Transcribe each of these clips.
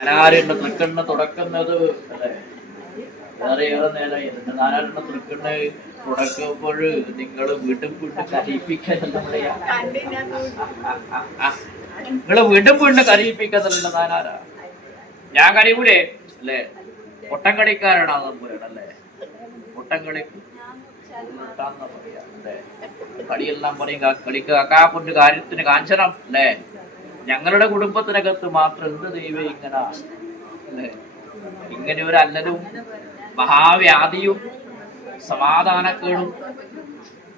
നാരായണ തൃക്കണ്ണ് തുടക്കുന്നത് അല്ലേ? വേറെ ഏറെ നേരമായി എന്നിട്ട് നാരായണ തുടക്കുമ്പോൾ നിങ്ങൾ വീണ്ടും വീണ്ടും കരയിപ്പിക്കാനല്ല നിങ്ങൾ വീണ്ടും വീണ്ടും കരയിപ്പിക്കാന്നല്ല നാനാര ഞാൻ കരയൂലേ? അല്ലേ? പൊട്ടം കളിക്കാരാണ് നമ്പൂരാണല്ലേ പൊട്ടം കളി പൊട്ടാന്ന് പറയാ അല്ലേ? കളിയെല്ലാം പറയും കളിക്ക് കാര്യത്തിന് കാഞ്ചനം അല്ലേ? ഞങ്ങളുടെ കുടുംബത്തിനകത്ത് മാത്രം എന്ത് ദൈവം ഇങ്ങനെ ഇങ്ങനെ ഒരു അല്ലലും മഹാവ്യാധിയും സമാധാനക്കേടും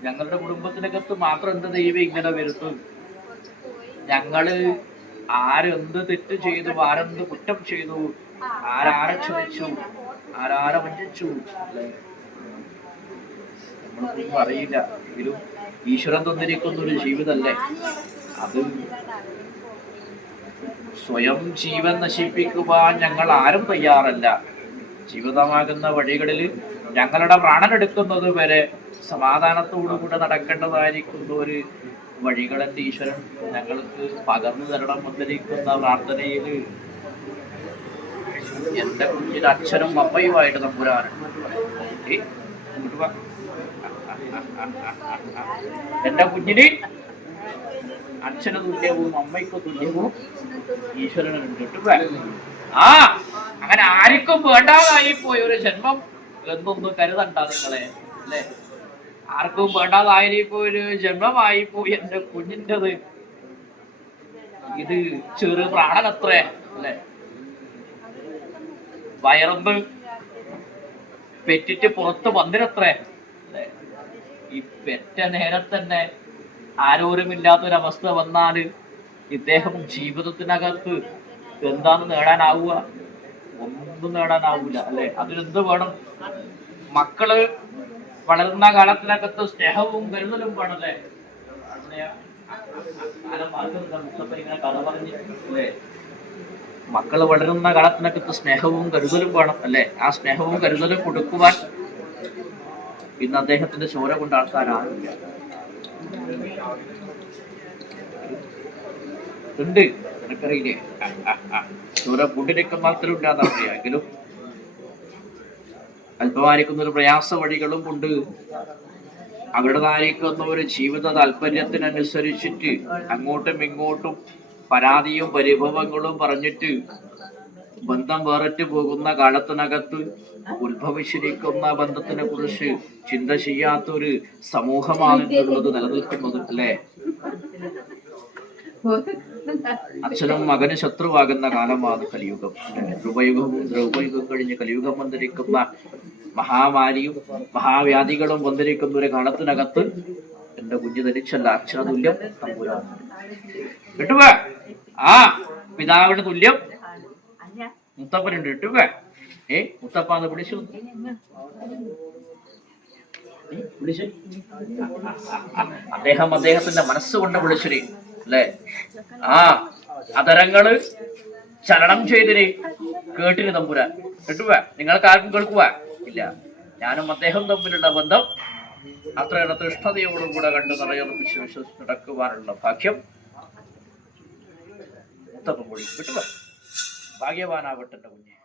ഞങ്ങളുടെ കുടുംബത്തിനകത്ത് മാത്രം എന്ത് ദൈവം ഇങ്ങനെ വരുത്തും? ഞങ്ങൾ ആരെന്ത് തെറ്റ് ചെയ്തു ആരെന്ത് കുറ്റം ചെയ്തു ആരാരെ ക്ഷമിച്ചു ആരാരെ വഞ്ചിച്ചു അറിയില്ല. എങ്കിലും ഈശ്വരൻ തന്നിരിക്കുന്ന ഒരു ജീവിതമല്ലേ അത് സ്വയം ജീവൻ നശിപ്പിക്കുവാൻ ഞങ്ങൾ ആരും തയ്യാറല്ല. ജീവിതമാകുന്ന വഴികളിൽ ഞങ്ങളുടെ പ്രാണനെടുക്കുന്നത് വരെ സമാധാനത്തോടുകൂടെ നടക്കേണ്ടതായിരിക്കുന്ന ഒരു വഴികളെന്റെ ഈശ്വരൻ ഞങ്ങൾക്ക് പകർന്നു തരണം എന്നിരിക്കുന്ന പ്രാർത്ഥനയിൽ? എന്റെ കുഞ്ഞിൽ അച്ഛനും അമ്മയുമായിട്ട് നമ്പുരാനുണ്ട് എന്റെ കുഞ്ഞിന് അച്ഛന് തുല്യവും അമ്മയ്ക്ക് തുല്യവും ഈശ്വരനുണ്ട് കേട്ടോ ആ അങ്ങനെ ആർക്കും വേണ്ടാതായി പോയ ഒരു ജന്മം എന്നൊന്നും കരുതണ്ട നിങ്ങളെ അല്ലേ? ആർക്കും വേണ്ടാതായി പോയ ഒരു ജന്മമായി പോയി എന്റെ കുഞ്ഞിന്റെത്. ഇത് ചെറു പ്രാണനത്രേ അല്ലേ? വയറമ്പ് പെറ്റിട്ട് പുറത്ത് വന്നിരത്രേ ഈ പെറ്റ നേരത്തന്നെ ആരോരുമില്ലാത്തൊരവസ്ഥ വന്നാൽ ഇദ്ദേഹം ജീവിതത്തിനകത്ത് എന്താന്ന് നേടാനാവുക? ഒന്നും നേടാനാവൂല അല്ലെ? അതിനെന്ത് വേണം? മക്കൾ വളരുന്ന കാലത്തിനകത്ത് സ്നേഹവും കരുതലും വേണം അല്ലെ? മക്കൾ വളരുന്ന കാലത്തിനകത്ത് സ്നേഹവും കരുതലും വേണം അല്ലെ? ആ സ്നേഹവും കരുതലും കൊടുക്കുവാൻ ഇന്ന് അദ്ദേഹത്തിന്റെ ചോര കൊണ്ട് ആൾക്കാരാകില്ല ഉണ്ട്. നിനക്കറിയില്ലേ? ചോര കൂട്ടിലേക്ക് മാത്രം ഉണ്ടാകാൻ അറിയാമെങ്കിലും അല്പമായിരിക്കുന്ന ഒരു പ്രയാസ വഴികളും ഉണ്ട് അവരുടേതായിരിക്കുന്ന ഒരു ജീവിത താല്പര്യത്തിനനുസരിച്ചിട്ട് അങ്ങോട്ടും ഇങ്ങോട്ടും പരാതിയും പരിഭവങ്ങളും പറഞ്ഞിട്ട് ബന്ധം വേറിട്ട് പോകുന്ന കാലത്തിനകത്ത് ഉത്ഭവിച്ചിരിക്കുന്ന ബന്ധത്തിനെ കുറിച്ച് ചിന്ത ചെയ്യാത്തൊരു സമൂഹമാണ് എന്നുള്ളത് നിലനിൽക്കുന്നത് അല്ലേ? അച്ഛനും മകന് ശത്രുവാകുന്ന കാലമാണ് കലിയുഗം. ധ്രുവയുഗവും ധ്രുവയുഗം കഴിഞ്ഞ് കലിയുഗം വന്നിരിക്കുന്ന മഹാമാരിയും മഹാവ്യാധികളും വന്നിരിക്കുന്ന ഒരു കാലത്തിനകത്ത് എന്റെ കുഞ്ഞു ധരിച്ചല്ല അക്ഷരതുല്യം തമ്പുരാൻ. കിട്ടുക. ആ പിതാവിന് തുല്യം മുത്തപ്പനുണ്ട് കിട്ടുക ഏ മുത്തപ്പ എന്ന് വിളിച്ചു വിളിച്ചു? അദ്ദേഹം അദ്ദേഹത്തിന്റെ മനസ്സുകൊണ്ട് വിളിച്ചിരി അല്ലേ? ആ അതരങ്ങൾ ചലനം ചെയ്തിരി. കേട്ടിന് തമ്പുരാൻ. കേട്ടുക നിങ്ങൾക്ക് ആർക്കും കേൾക്കുക ഇല്ല. ഞാനും അദ്ദേഹം തമ്മിലുള്ള ബന്ധം അത്രയേറെ തൃഷ്ണതയോടും കൂടെ കണ്ടു നിറയുറപ്പിച്ച് വിശ്വസിച്ച് നടക്കുവാനുള്ള ഭാഗ്യം മുത്തപ്പൻ മൊഴി വിട്ടുക ഭാഗ്യവാനാവട്ടെ എന്റെ കുഞ്ഞെ